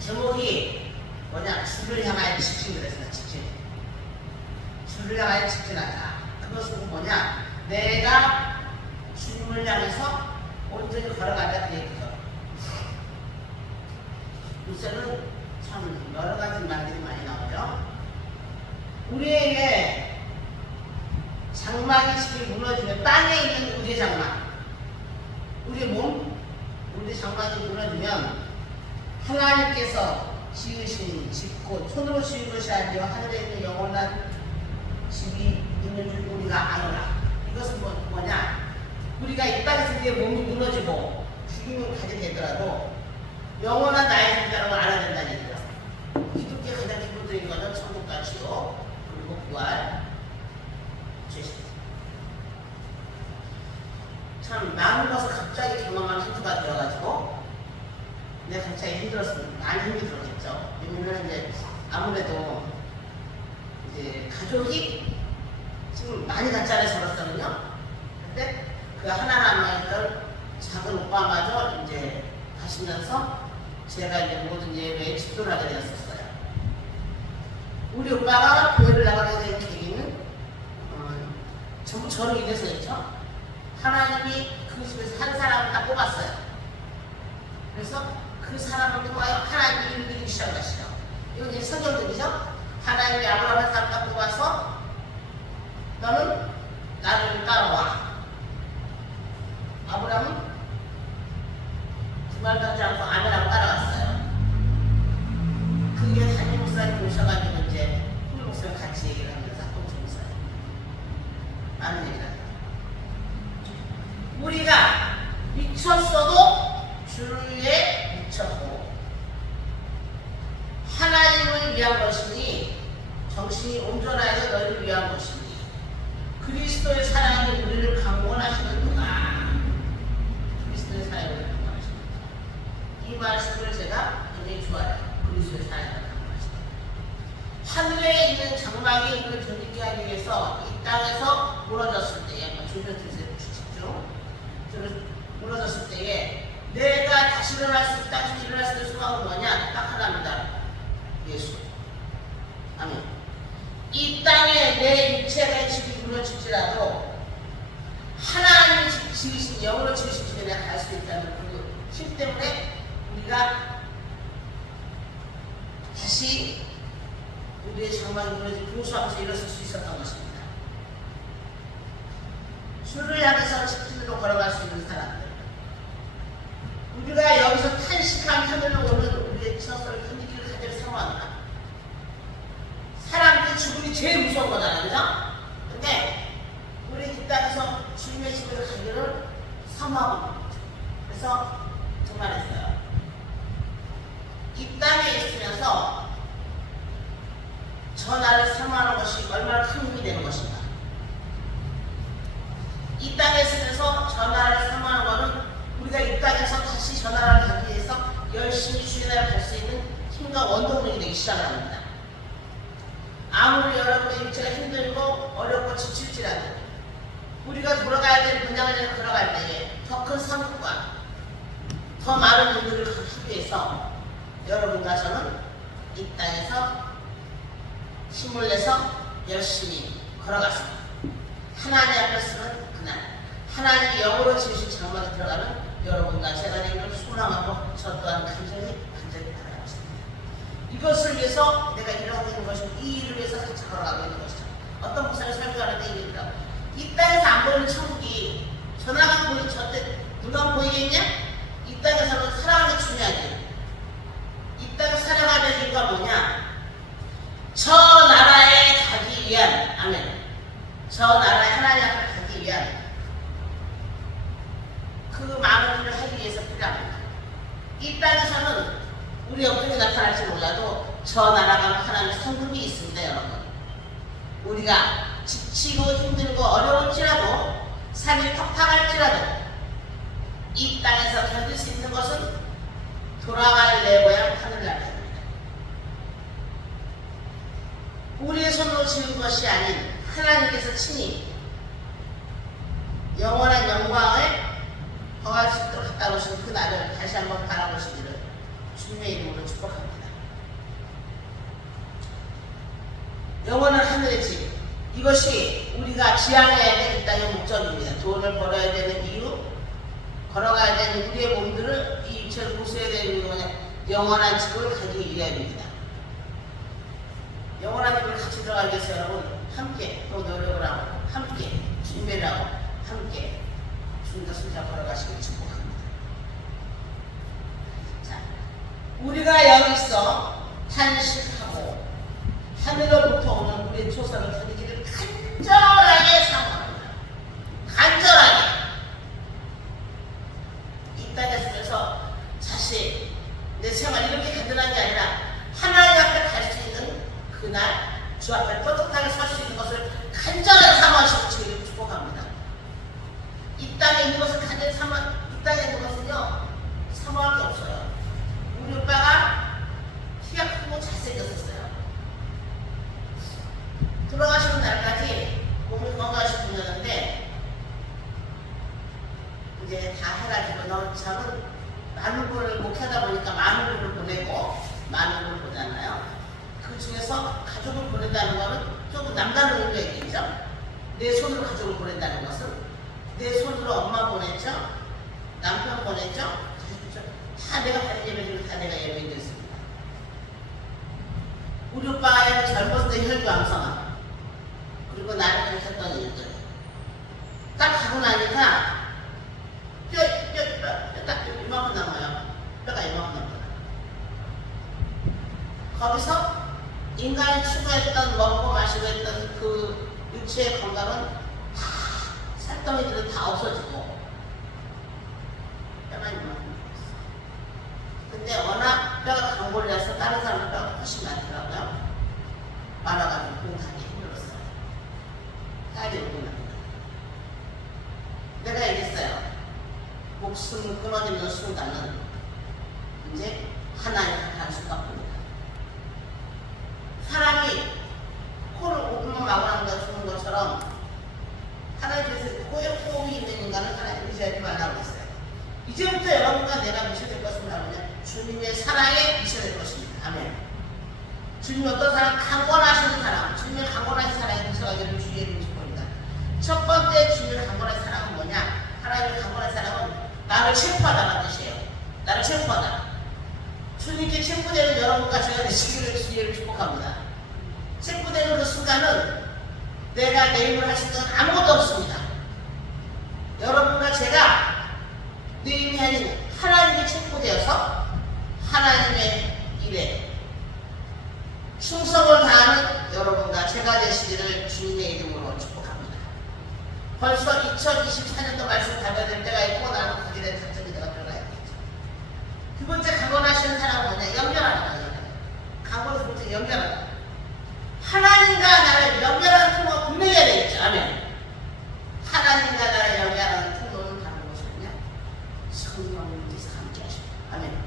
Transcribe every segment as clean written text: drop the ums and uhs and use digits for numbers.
제목이 뭐냐? 주를 향하여 직진그랬어요. 직진. 주를 향하여 직진하자. 그것은 뭐냐? 내가 주님을 향해서 온전히 걸어가자 그 얘기죠. 요새는 참 여러 가지 말들이 많이 나오죠. 우리에게 장막이 집이 무너지면 땅에 있는 우리의 장막, 우리의 몸, 우리 장막이 무너지면 하나님께서 지으신 집, 곧 손으로 지은 것이 아니요 하늘에 있는 영원한 집이 있는 줄 우리가 아노라. 이것은 뭐냐? 우리가 이 땅에서 우리의 몸이 무너지고 죽임을 가게 되더라도 영원한 나의 집이라는 걸 알아야 된다는 얘기죠. 기독교의 가장 기본적인 것은 천국과 지옥, 그리고 부활, 죄식. 참 많은 것을 갑자기 경험한 한주가 되어가지고 내가 갑자기 힘들었습니다. 많이 힘이 들었겠죠. 왜냐면 이제 아무래도 이제 가족이 지금 많이 가짜를 살았거든요. 근데 그 하나하나의 작은 오빠마저 이제 가시면서 제가 이제 모든 예외에 집중하게 되었었어요. 우리 오빠가 교회를 나가게 된 계기는 전부 저를 인해서였죠. 하나님이 그 집에서 한 사람을 딱 뽑았어요. 그래서 그 사람을 통하여 하나님이 일을 이루기 시작하시죠. 이건 이제 성경적이죠. 하나님이 아브라함 한 사람 딱 뽑아서 너는 나를 따라와. 아브라함은 그 말 듣지 않고 아멘하고 따라갔어요. 그게 담임 목사님 오셔가지고 이제 후임 목사님 같이 얘기를 하면서 한번 재밌어요. 많은 얘기를 합니다. 우리가 미쳤어도 주에 미쳤고 하나님을 위한 것이니 정신이 온전하여 너희를 위한 것이니 그리스도의 사랑이 우리를 강권하시는구나. 그리스도의 사랑이 우리를 강권하시는구나. 이 말씀을 제가 굉장히 좋아해요. 그리스도의 사랑이 강권하시는구나. 하늘에 있는 장막이 우리를 견디게 하기 위해서 이 땅에서 무너졌을 때에 조변트에서 집중 무너졌을 때에 내가 다시 일어날 수 있다, 다시 일어날 수 있는 소망은 뭐냐? 딱 하나입니다. 예수. 아멘. 이 땅에 내 육체의 집이 무너질지라도 하나님이 지으신 영으로 지으신 집에 내가 갈 수 있다는 그 힘 때문에 우리가 다시 우리의 장막이 무너진 교수하면서 일어설 수 있었던 것입니다. 주를 향해서 직진으로 걸어갈 수 있는 사람들, 우리가 여기서 탄식한 하늘로 오는 우리의 처소를 견디기를 가지고 사모한다. 사람들이 죽음이 제일 무서운 거잖아요, 그죠? 근데 우리 이 땅에서 주님의 집으로 가기를 사모하고 있는 거죠. 그래서 정말했어요. 이 땅에 있으면서 저 나를 사모하는 것이 얼마나 큰 힘이 되는 것인가. 이 땅에 있으면서 저 나라를 사모하는 것은 우리가 이 땅에서 다시 저 나라를 가기 위해서 열심히 주의 나라를 갈 수 있는 힘과 원동력이 되기 시작을 합니다. 아무리 여러분의 육체가 힘들고 어렵고 지칠지라도 우리가 돌아가야 될 분야를 걸어갈 때에 더 큰 성과, 더 많은 분들을 갖기 위해서 여러분과 저는 이 땅에서 힘을 내서 열심히 걸어갔습니다. 하나님 앞에 서는 그날, 하나님이 영으로 지으신 장막에 들어가는 여러분과 제가 되기를 소망하고 저 또한 간절히 바라고 있습니다. 이것을 위해서 내가 일하고 있는 것이고 이 일을 위해서 같이 걸어가고 있는 것이죠. 어떤 목사를 설교하는데 이랬다. 이 땅에서 안 보이는 천국이 전화가 보이는 저때 누가 보이겠냐? 이 땅에서는 사랑하는 게 중요하지. 이 땅에 사랑하는 이유가 뭐냐? 저 나라에 가기 위한, 아멘. 저 나라에 하나님 앞에 가기 위한 그 많은 일을 하기 위해서 필요합니다. 이 땅에서는 우리 어떻게 나타날지 몰라도 저 나라가 하나님의 성금이 있습니다, 여러분. 우리가 지치고 힘들고 어려울지라도 산이 팍팍할지라도 이 땅에서 견딜 수 있는 것은 돌아갈 내 고향 하늘나라입니다. 우리의 손으로 지은 것이 아닌 하나님께서 친히 영원한 영광을 더할 수 있도록 갖다 놓으신 그 날을 다시 한번 바라보시기를 주님의 이름으로 축복합니다. 영원한 하늘의 집. 이것이 우리가 지향해야 될 이 땅의 목적입니다. 돈을 벌어야 되는 이유, 걸어가야 되는 우리의 몸들을 이 입체를 보수해야 되는 이유는 영원한 집을 가기 위함입니다. 영원한 집을 같이 들어가기 위해서 여러분 함께 또 노력을 하고 함께 준비를 하고 함께 주님과 손잡아 걸어가시길 축복합니다. 자, 우리가 여기서 탄식하고 하늘로부터 오는 우리의 조사를 드리기를 간절하게 사모합니다. 간절하게 이 땅에 속에서 사실 내 생활 이렇게 간단한 게 아니라 하나님 앞에 갈 수 있는 그날 주 앞에 떳떳하게 설 수 있는 것을 간절하게 사모하시고 주님을 축복합니다. 이 땅에 있는 것을 간절히 이 땅에 있는 것은요 사모할 게 없어요. 우리 오빠가 키가 크고 잘생겼었어요. 돌아가시는 날까지 몸이 건강하신 분이었는데 이제 다 해가지고 너 저는 많은 분을 목회하다 보니까 많은 분을 보내고 많은 분을 보잖아요. 그 중에서 가족을 보낸다는 거는 조금 남다른 얘기죠. 내 손으로 가족을 보낸다는 것은 내 손으로 엄마 보냈죠, 남편 보냈죠, 다 내가 받은 예배들을 다 내가 예배드렸습니다. 우리 오빠가 젊었을 때 혈기왕성함 그리고 나를 가르쳤던 일들 딱 가고 나니까 뼈가 이만큼 남아요. 뼈가 이만큼 남아요. 거기서 인간이 추구했던 먹고 마시고 했던 그 육체의 건강은 다 살덩이들은 다 없어지고 뼈만 이만큼 남았어. 근데 워낙 뼈가 강골이라서 다른 사람은 뼈가 훨씬 많더라고요. 많아가지고 공사하기 힘들었어요. 딸이 오고 납니다. 내가 얘기했어요. 목숨을 끊어지는 순간은 이제 하나의 단수가 봅니다. 사람이 코를 오금만 마구하는 거 주는 것처럼 하나님께서 코에 호흡이 있는 인간은 하나님이 이제 만나고 있어요. 이제부터 여러분과 내가 미셔야 될 것은 뭐냐? 주님의 사랑에 미셔야 될 것입니다. 아멘. 주님 어떤 사람? 강권하시는 사람. 주님의 강권하신 사랑에 미쳐가기를 주의해 주실 겁니다. 첫 번째 주님의 강권하신 사랑은 뭐냐? 하나님의 강권하신 사랑은 나를 체포하다는 뜻이에요. 나를 체포하다. 주님께 체포되는 여러분과 제가 되시기를 주의를 축복합니다. 체포되는 그 순간은 내가 내 힘을 할 수 있는 아무것도 없습니다. 여러분과 제가 내 힘이 아닌 하나님께 체포되어서 하나님의 일에 충성을 다하는 여러분과 제가 되시기를 주님의 이름으로 축복합니다. 벌써 2024년도 말씀 받아야 될 때가 있고 나는 거기에 대한 작전이 내가 들어가야겠죠. 두 번째 강권하시는 사람은 뭐냐? 연결하는 거예요. 강권은 두 번째 연결하는 거예요. 하나님과 나를 연결하는 통로가 분명히 해야 되겠죠. 아멘. 하나님과 나를 연결하는 통로는 바로 무엇이냐? 성령님께서 함께 하십니다. 아멘.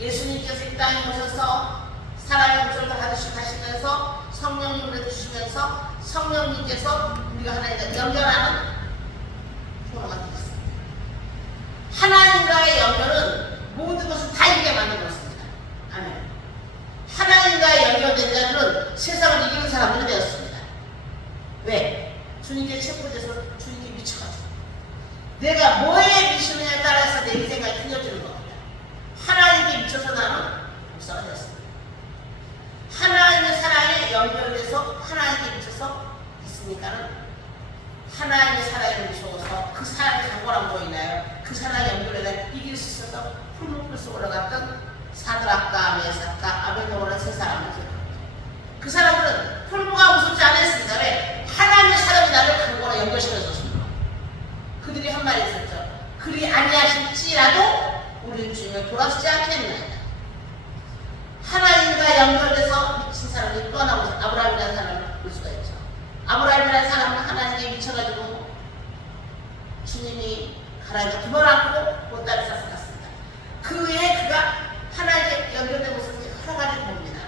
예수님께서 이 땅에 오셔서 사랑의 목소리를 받으시면서 성령님을 주시면서 성령님께서 우리가 하나님과 연결하는 통로가 되겠습니다. 하나님과의 연결은 모든 것을 다 이기게 만든 것입니다. 아멘. 하나님과의 연결된 자들은 세상을 이기는 사람들이 되었습니다. 왜? 주님께 체포돼서 주님께 미쳐가지고 내가 뭐에 미치느냐에 따라서 내 인생이 틀려지는 겁니다. 하나님께 미쳐서 나는 목사가 되었습니다. 하나님의 사랑에 연결돼서 하나님께 미쳐서 있으니까는 하나님의 사랑에 미쳐서 그 사랑의 강고란 보이나요? 그 사랑에 연결해서 이길 수 있어서 풀무불 속 올라갔던 사드락과 메삭과 아베노고라는 세 사람을 기억합니다. 그 사람들은 풀무가 무섭지 않았습니다. 왜? 하나님의 사랑이 나를 강고로 연결시켜줬습니다. 그들이 한 말이 있었죠. 그리 아니하실지라도 우리는 주님을 돌아서지 않겠나이다. 하나님과 연결돼서 미친 사람이 떠나고 아브라함이라는 사람을 볼 수가 있죠. 아브라함이라는 사람은 하나님께 미쳐가지고 주님이 하나님과 두 번 안고 보따리 싸서 갔습니다. 그 후에 그가 하나님께 연결된 모습이 여러 가지 봅니다.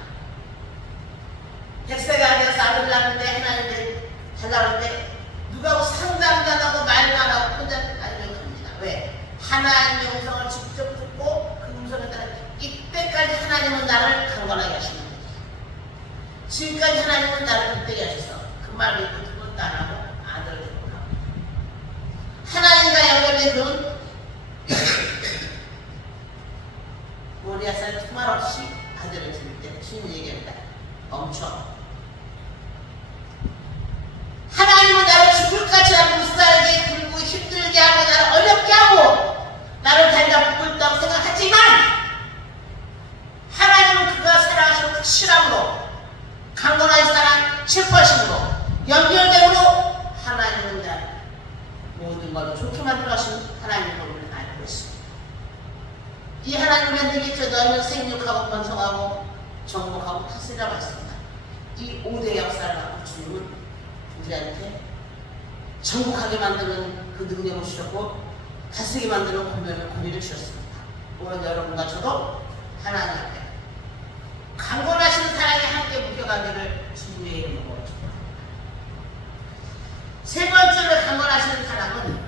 100세가 되어서 아들을 낳는데 하나님께 달라는데 누가 상담도 안 하고 말도 안 하고 혼자 알려고 합니다. 왜? 하나님의 음성을 직접 듣고 그 음성에 따라 이때까지 하나님은 나를 강건하게 하시는 거예요. 지금까지 하나님은 나를 복되게 하셔서 그 말 믿고 두번 따라하고 아들을 데리고 가고 하나님과 연결된 그런 모리아산 투말 없이 아들을 들을 때 주님 얘기합니다. 멈춰. 하나님은 나를 죽을까지 하고 무사하게 굴고 힘들게 하고 나를 어렵게 하고 나를 달다붙고 있다고 생각하지만 하나님은 그가 사랑하시는 확실함으로 강건한 사랑, 체포하심으로 연결됨으로 하나님은 나를 모든 걸 좋게 만들어가시는 하나님의 법을 알고 있습니다. 이 하나님의 만들기에 너희는 생육하고 번성하고 정복하고 다스리라고 했습니다. 이 5대 역사를 갖고 주님은 우리한테 정복하게 만드는 그 능력을 주셨고 다스리게 만드는 권위를 주셨습니다. 오늘 여러분과 저도 하나님 앞에 강건하신 사랑에 함께 묶여가기를 주님의 이름으로 축복합니다. 세 번째로 강건하시는 사랑은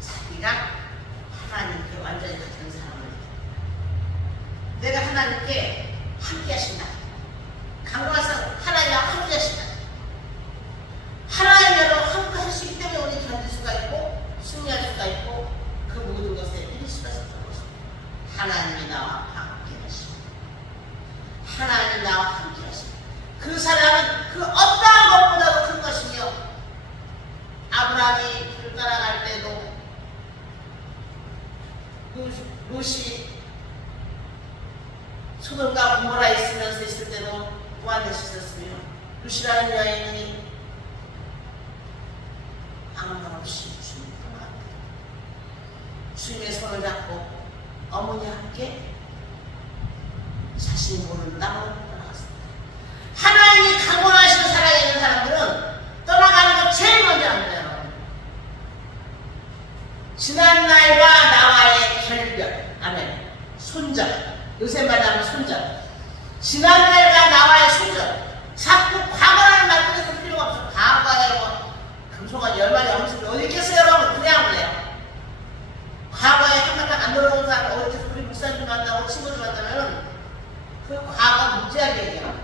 자기가 하나님께 완전히 같은 사랑을 내가 하나님께 함께 하신다. 강건한 사랑 하나님과 함께 하신다. 하나님으로 함께 할 수 있기 때문에 우리 견딜 수가 있고 승리할 수가 있고 그 모든 것에 이길 수가 있었던 것입니다. 하나님이 나와 함께 하십니다. 하나님 나와 함께 하십니다. 그 사랑은 그 어떠한 것보다도 큰 것이며 아브라함이 길을 따라갈 때도 롯이 소돔과 고모라 있으면서 있을 때도 무한대시였으며 롯이라는 여인이 아무 말 없이 주님을 떠나갑니다. 주님의 손을 잡고 어머니 함께 자신이 모르는 땅으로 떠나갔습니다. 하나님이 강권하시는 사랑에 있는 사람들은 떠나가는 것 제일 먼저 합니다. 여러분. 지난날과 나와의 결별, 아멘. 손절, 요새 말하면 손절. 지난날과 나와의 손절. 자꾸 과거라는 말 끊어서 필요가 없어. 과거에 뭐 금송아지 열마리 엄청 어디 있겠어요 여러분. 그냥 그래요. 과거에 한바탕 안 들어온 사람 어디 있겠어. 우리 목사님 만나고 친구들 만나면 그 과거 무지하게 얘기해요.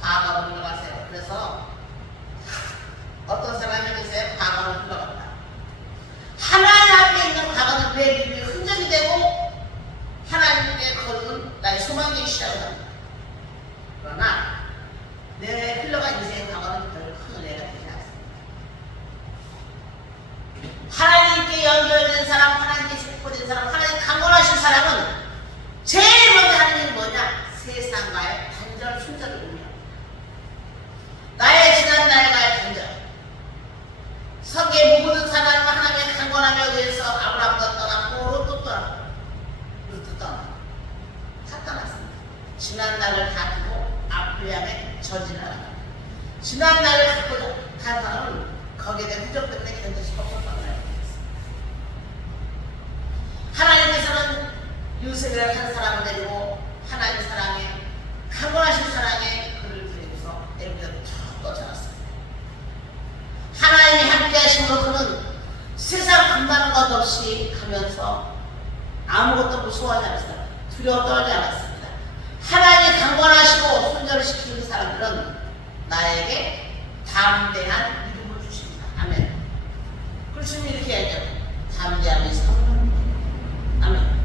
과거로 흘러가세요. 그래서 어떤 사람이 계세요. 과거로 흘러간다. 하나님 앞에 있는 과거는 내 믿음의 흔적이 되고 하나님께 거두는 나의 소망의 시작을 합니다. 그러나 내 흘러간 인생의 과거는 별 큰 은혜가 되지 않습니다. 하나님께 연결된 사람, 하나님께 축복된 사람, 하나님 강건하신 사람은 제일 먼저 하는 일이 뭐냐? 세상과의 단절, 순절을 의미합니다. 나의 지난 날과의 단절. 성경의 모든 사람과 하나님의 강건함에 의해서 아브라함도 떠났고 롯도 떠났고 롯도 떠났고 다 떠났습니다. 지난 날을 다 두고 아브라함의 저지를 하랍니다. 지난 날을 갖고 간 사람은 거기에 대한 흔적 때문에 견딜 수가 없었다는 말입니다. 하나님께서는 요셉이라는 한 사람을 데리고 하나님 사랑에 강건하신 사랑에 그를 데리고서 애굽으로 쭉 뻗어났습니다. 하나님이 함께 하심으로 그는 세상 금나는 것 없이 가면서 아무것도 무서워하지 않았습니다. 두려워 떨지 않았습니다. 하나님이 강건하시고 순절을 시키는 사람들은 나에게 담대한 믿음을 주십니다. 아멘. 그래서 주님이 이렇게 얘기해요. 담대함이 성령. 아멘.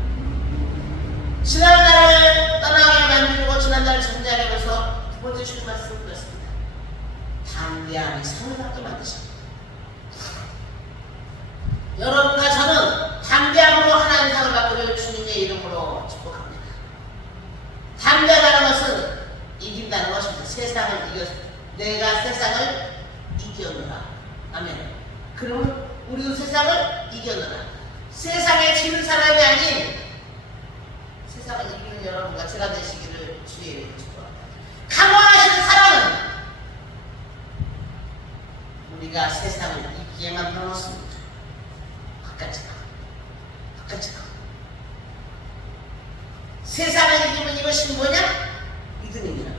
지난날을 떠나게 만들고 지난날을 정리하게 해서 두 번째 주님 말씀을 드렸습니다. 담대함이 성을 갖게 만드십니다. 여러분과 저는 담대함으로 하나님 상을 받기를 주님의 이름으로 축복합니다. 담대하다는 것은 이긴다는 것입니다. 세상을 내가 세상을 이겨노라. 아멘. 그러면 우리도 세상을 이겨노라. 세상에 지는 사람이 아닌 세상을 이기는 여러분과 제가 되시기를 주의 이름으로 축복합니다. 강건하신 사랑은 우리가 세상을 이기게만 해놓습니다. 바깥에 가. 세상을 이기면 이것이 뭐냐? 믿음입니다.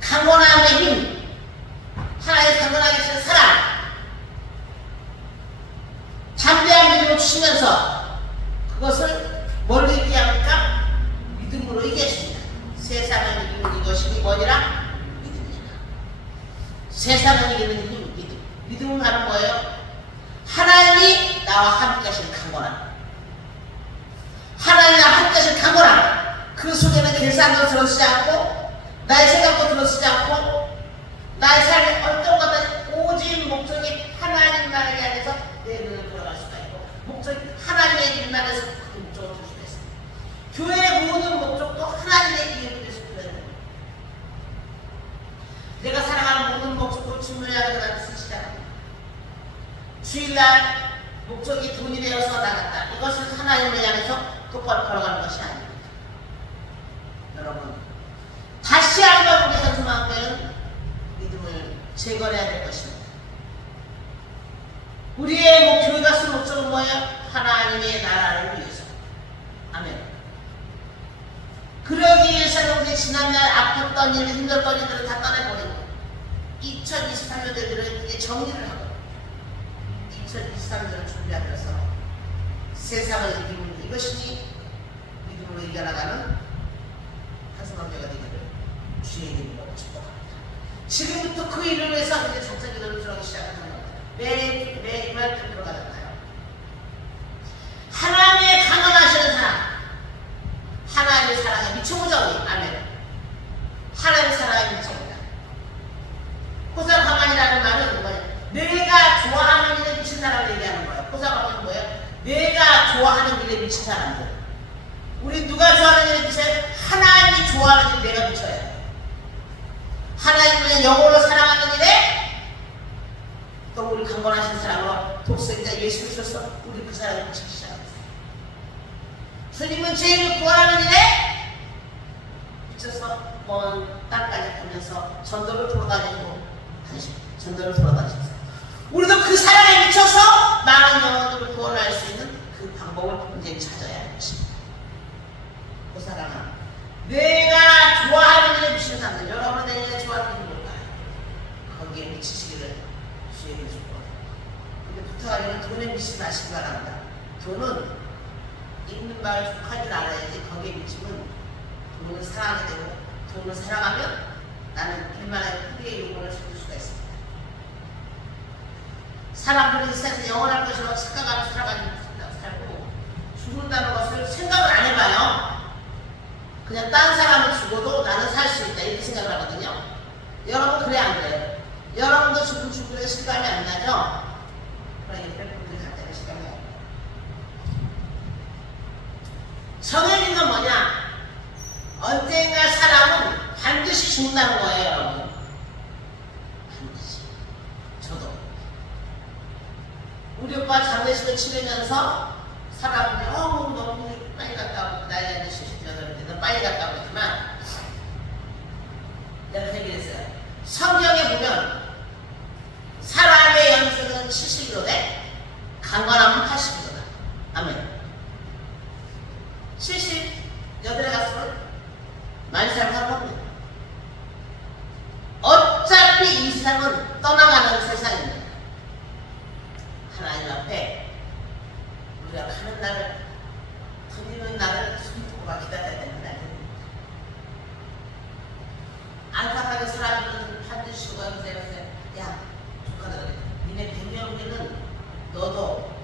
강건함의 힘, 하나님 강건하게 하시는 사랑, 담대한 믿음을 주시면서 그것을 멀리 있게 하니까 믿음으로 이겨줍니다. 세상을 이기는 힘, 믿음. 믿음은 하는 거예요. 하나님이 나와 함께 하신 강건함. 하나님과 함께 하신 강건함. 그 속에는 계산도 들어서지 않고 나의 생각도 들어서지 않고 나의 삶의 어떤 것까지 오직 목적이 하나님 나라에 안에서 내 눈을 돌아갈 수가 있고 목적이 하나님의 일 안에서 그 목적을 들 수가 있습니다. 교회의 모든 목적도 하나님의 일을 위해서 그래야 됩니다. 내가 사랑하는 모든 목적도 주문하고 나는 쓰지 않습니다. 주일날 목적이 돈이 되어서 나갔다. 이것은 하나님을 향해서 똑바로 걸어가는 것이 아닙니다. 여러분, 다시 한번 우리 현수마음에는 믿음을 재건해야 될 것입니다. 우리의 교회가 쓴 목적은 뭐예요? 하나님의 나라를 위해서. 아멘. 그러기 위해서는 우리 지난날 아팠던 일, 힘들었던 일들을 다 떠내버리고 2023년도에 정리를 하고 2023년을 준비하면서 세상을 이기는 이것이 믿음으로 이겨나가는 한성관계가 되기를 주의 이름으로 축복합니다. 지금부터 그 일을 위해서 이제 작전기도를 들어가기 시작하는 겁니다. 매일만 들어가잖아요. 하나님의 강건하시는 사랑, 하나님의 사랑에 미쳐보자 우리. 아멘. 하나님의 사랑에 미쳐보자. 호사가만이라는 말은 뭐예요? 내가 좋아하는 일에 미친 사람을 얘기하는 거예요. 호사가만은 뭐예요? 내가 좋아하는 일에 미친 사람들. 우리 누가 좋아하는 일에 미쳐요? 하나님이 좋아하는 일 내가 미쳐요. 하나님을 영혼으로 사랑하는 일에 또 우리 강건하신 사랑으로 독생자 예수 그리스도서 우리 그 사랑을 미치기 시작합니다. 주님은 죄인을 구원하는 일에 미쳐서 먼 땅까지 가면서 전도를 돌아다니고 전도를 돌아다니셨어요. 우리도 그 사랑에 미쳐서 많은 영혼들을 구원할 수 있는 그 방법을 이제 찾아야 할 것입니다. 그 사랑은 내가 좋아하는 일에 미치는 사람들, 여러분은 내가 좋아하는 일이 뭘까요? 거기에 미치시기를 주의해 주고, 근데 부탁하기는 돈에 미치지 마시기 바랍니다. 돈은 있는 말 하지 않아야지. 거기에 미치면 돈을 사랑하게 되고, 돈을 사랑하면 나는 일만의 크게 요구를 찾을 수가 있습니다. 사람들이 세상에서 영원할 것이라고 착각하며 살고 죽는다는 것을 생각을 안 해봐요. 그냥 딴 사람을 죽어도 나는 살 수 있다 이렇게 생각을 하거든요. 여러분 그래 안 돼요? 여러분도 죽으면 실감이 안 나죠? 그러니까 여러분들이 갈 때는 실감이 나요. 정해진 건 뭐냐? 언젠가 사람은 반드시 죽는다는 거예요, 여러분. 반드시. 저도. 우리 오빠 장례식을 치르면서 사람들이 너무 빨리 갔다 오고 나이가 이제 78인데 빨리 갔다 오고 있지만 내가 그 얘기를 했어요. 성경에 보면 사람의 연수는 70kg대 강건함은 80kg다. 아멘. 70여덟에 갔으면 많이 살고 겁니다. 어차피 이 세상은 떠나가는 세상입니다. 하나님 앞에 우리가 가는 날을 드리는 날을 숨기고 기다려야 되는 날입니다. 안타깝게 사람들은 반드시 죽어주세요. 야, 조카들, 니네 100명이면 너도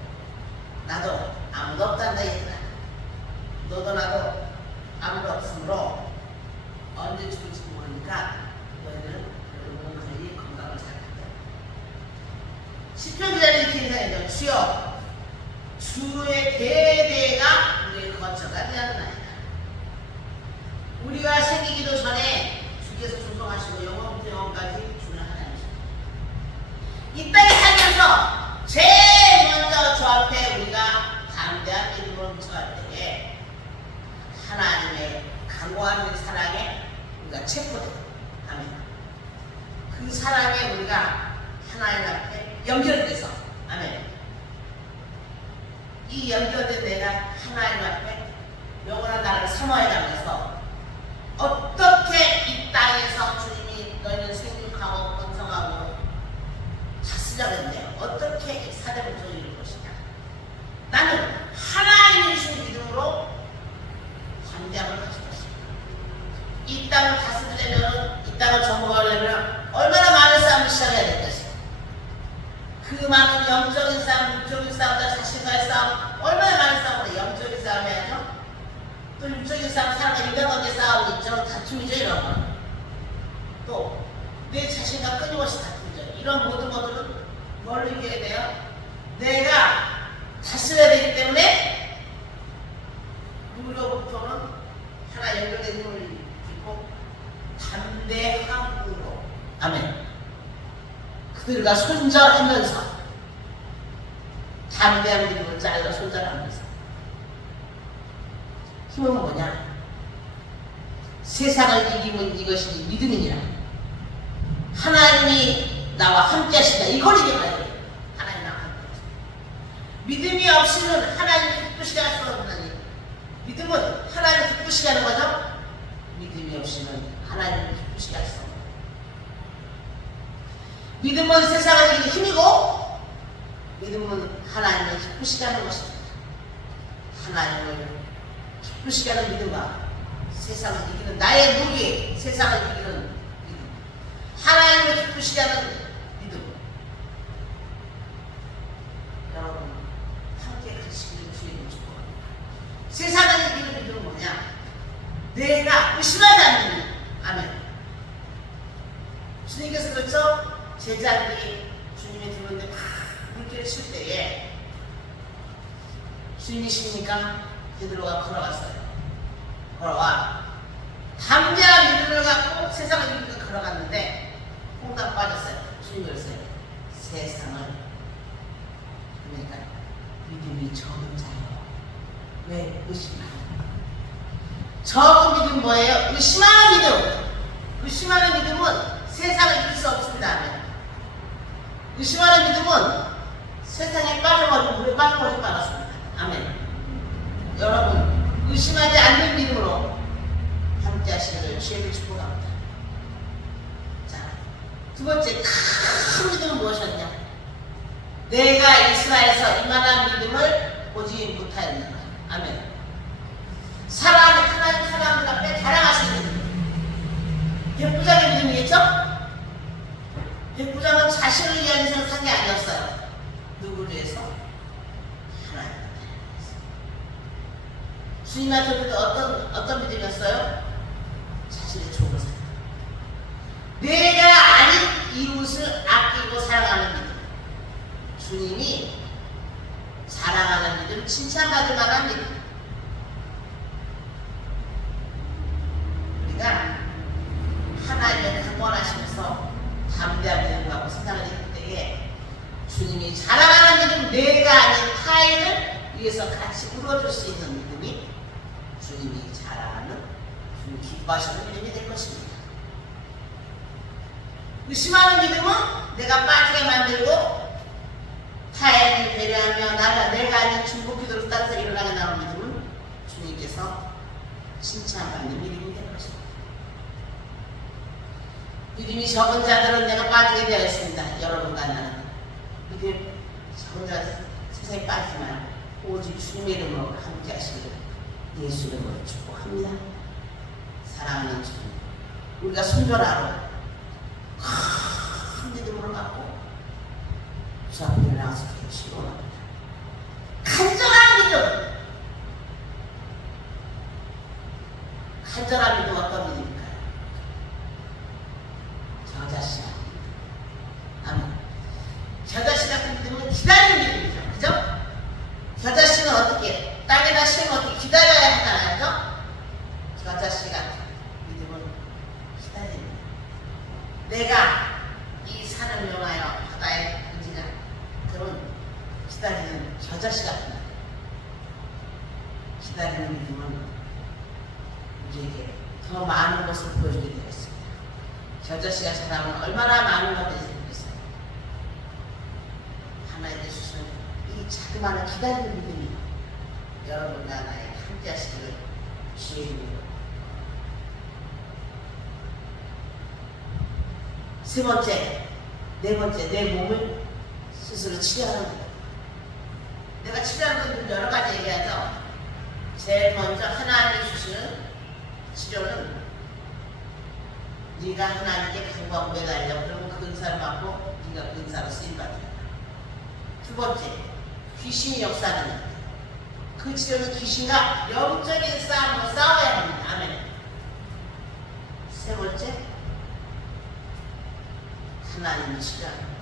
나도 아무도 없단다 얘들아. 너도 나도 아무도 없으므로 언제 죽을지 모르니까 너희들은 거의 건강을 잘 갖다. 시편 기자는 이렇게 인사해요. 주여, 주의 대대가 우리의 거처가 되었나이다. 우리가 생기기도 전에 주께서 조성하시고 영원부터 영원까지 주는 하나님이십니다. 이 땅에 살면서 제일 먼저 저 앞에 우리가 담대한 믿음으로 묻혀갈 때에 하나님의 강고한 사랑에 우리가 체포되고, 아멘. 그 사랑에 우리가 하나님 앞에 연결돼서, 아멘. 이 연결된 내가 하나님 앞에 영원한 나라를 사모해가면서 어떻게 이 땅에서 주님이 너희는 생육하고 번성하고 다스려고 했네요. 어떻게 사대를 이룰 것이냐. 나는 하나님의 주신 믿음으로 관대함을 가지고 있습니다. 이 땅을 다스리려면, 이 땅을 정복하려면 얼마나 많은 싸움을 싸움을 시작해야 될 것이다. 그 많은 영적인 싸움, 육적인 싸움과 자신과의 싸움, 얼마나 많은 싸움을 영적인 싸움 해야죠. 또 육적인 싸움, 사람과 인간관계 싸움이 있죠. 다툼이죠, 이런 거. 또 내 자신과 끊임없이 다툼이죠. 이런 모든 것들은 뭘 이겨야 돼요? 내가 다스려야 되기 때문에 누구로부터는 하나 연결된 힘을 주고 담대함으로, 아멘. 그들과 손절하면서, 담대한 믿음을 잘라 손절하면서. 힘은 뭐냐? 세상을 이기면 이것이 믿음이니라. 하나님이 나와 함께 하신다. 이걸 이겨야 돼요. 하나님 나와 함께 하신다. 믿음이 없이는 하나님이 기쁘시게 할 수가 없는, 믿음은 하나님이 기쁘시게 하는 거죠. 믿음이 없이는 하나님을 기쁘시게 할 수 없는. 믿음은 세상을 이기는 힘이고, 믿음은 하나님을 기쁘시게 하는 것입니다. 하나님을 기쁘시게 하는 믿음과 세상을 이기는 나의 무기, 세상을 이기는 믿음, 하나님을 기쁘시게 하는 믿음. 여러분 함께 가시기를 주님을 축복합니다. 세상을 이기는 믿음은 뭐냐? 내가 의심하지 않는 믿음. 아멘. 주님께서 그렇죠? 제자들이 주님이 들어오는데 막 물길을 칠 때에 주님이십니까? 베드로가 걸어갔어요. 걸어와 담대한 믿음을 갖고 세상을 이기니까 걸어갔는데 홍당 빠졌어요. 주님 그랬어요. 세상을, 그러니까 믿음이 적은 자요. 왜 의심하냐? 적은 믿음 뭐예요? 의심하는 믿음. 의심하는 믿음은 세상을 이길 수 없습니다. 의심하는 믿음은 세상에 빠져버린 물에 빠져버린 것 같습니다. 아멘. 여러분 의심하지 않는 믿음으로 함께 하시기를 주님을 축복합니다. 자, 두 번째 큰 믿음은 무엇이었냐? 내가 이스라엘에서 이만한 믿음을 보지 못하였는가. 아멘. 사랑하는 하나님 사랑하는 앞에 자랑하시는 믿음. 백부장의 믿음이겠죠? 백부장은 자신을 위한 생각이 아니었어요. 누구를 위해서? 하나님. 주님한테도 어떤 믿음이었어요? 자신의 족을 사랑. 내가 아닌 이웃을 아끼고 사랑하는 믿음. 주님이 사랑하는 믿음, 칭찬받을 만한 믿음. 우리가 하나님의 강권하시면서 담대한 믿음을 갖고 세상을 이길 때에 주님이 자랑하는 믿음, 내가 아닌 타인을 위해서 같이 울어줄 수 있는 믿음이 주님이 자랑하는, 주님 기뻐하시는 믿음이 될 것입니다. 의심하는 믿음은 내가 빠지게 만들고 타인을 배려하며 내가 아닌 중보 기도로 따라서 일어나게 나오는 믿음은 주님께서 칭찬받는 믿음이 될 것입니다. 믿음이 적은 자들은 내가 빠지게 되어 있습니다. 여러분과 나는 믿음 적은 자들 세상에 빠지지만 오직 주님의 이름으로 함께 하시기를 예수 이름으로 축복합니다. 사랑하는 주님, 우리가 순전하고 큰 믿음으로 갖고 주 앞에 나와서 기도하시기 원합니다. 간절한 믿음. 간절한 믿음 어떤 믿음일까요? 저 자신. 아멘. 저 자신 같은 믿음은 기다리는 믿음이죠. 그죠? 저 자신은 어떻게, 땅에다 시험 어떻게 기다려야 하잖아요. 저 자신 같은 믿음은 기다리는 믿음. 내가 이 산을 명하여 바다에 던지나 그런 기다리는 저 자신 같은 믿음. 기다리는 믿음은 우리에게 더 많은 것을 보여주게 되었습니다. 겨자씨가 자라면 얼마나 많은 것들이 생겼어요. 하나님께 주시는 이 자그마한 기다리는 믿음이 여러분과 나에게 함께 하시기를 주의 이름으로. 세 번째, 네 번째, 내 몸을 스스로 치료하는 것. 내가 치료하는 것은 여러 가지 얘기하죠. 제일 먼저 하나님이 주시는 치료는 네가 하나님께 강구하고 매달려. 그러면 여러분은 그 은사를 받고 네가 그 은사로 쓰임받는다. 두 번째, 귀신의 역사는 그 치료는 귀신과 영적인 싸움으로 싸워야 합니다. 아멘. 세 번째, 하나님이 치료합니다.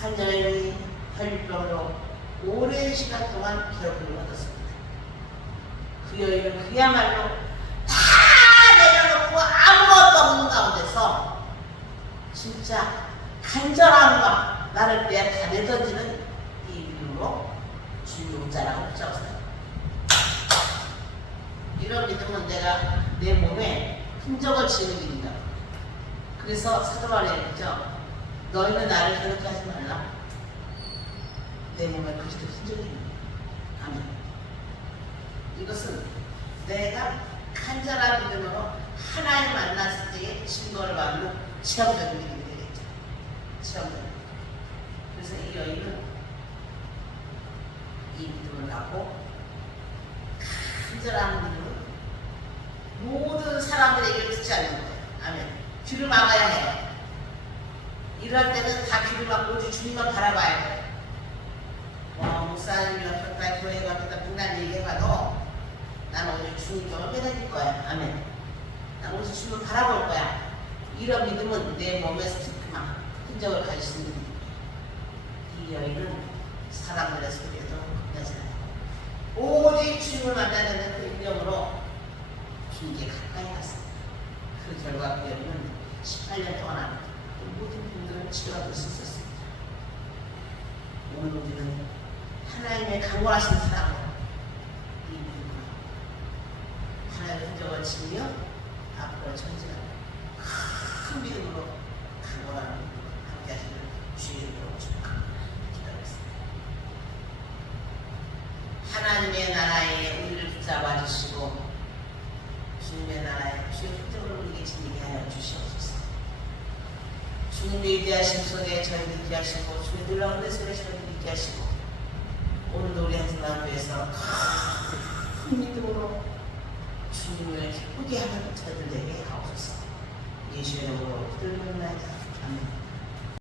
한 여인이 혈병으로 오랜 시간 동안 괴롭힘을 받았습니다. 그 여인은 그야말로 다 내려놓고 아무것도 없는 가운데서 진짜 간절함과 나를 위해 다 내던지는 이 믿음으로 중용자라고 붙잡았어요. 이런 믿음은 내가 내 몸에 흔적을 지는 믿음이다. 그래서 사도 바울이 얘기했죠. 너희는 나를 괴롭게 하지 말라. 내 몸에 그리스도 흔적이 있는 거야. 아멘. 이것은 내가 간절한 믿음으로 하나님 만났을 때의 증거를 받는 체험적인 믿음이 되겠죠. 체험적인. 그래서 이 여인은 이 믿음을 갖고 간절한 믿음을 모든 사람들에게 듣지 않는 거예요. 아멘. 귀를 막아야 해요. 이럴 때는 다 귀를 막고 오직 주님만 바라봐야 돼요. 목사님이 어떻다, 교회가 어떻다, 분단 얘기해봐도 나는 오직 주님께만 빼다닐 거야. 아멘. 난 오직 주님을 바라볼 거야. 이런 믿음은 내 몸에 스티크만 흔적을 가질 수 있는 믿음이에요. 이 여인은 사람들의 소리에도 겁나지 않아요. 오직 주님을 만나는 그 인정으로 주님께 가까이 갔습니다. 그 결과 그 여인은 18년 동안 모든 분들을 치료하고 수 있었습니다. 오늘 우리는 하나님의 강권하신 사랑으로 이 믿음으로 하나님의 흔적을 지며 앞으로 전진하는 큰 믿음으로 강권하는 믿음으로 함께 하시는 주님으로 기도하겠습니다. 하나님의 나라에 우리를 붙잡아 주시고 주님의 나라에 주의 흔적을 우리에게 지니게 하여 주시옵소서. 주님의 위대하신 손에 저희를 있게 하시고 주의 놀라운 내 손에 저희를 있게 하시고 오늘도 우리 한순간교회에서 큰 믿음으로 주님을 기쁘게 하는 저희들 되게 하옵소서. 예수의 이름으로 기도를 드립니다. 아멘.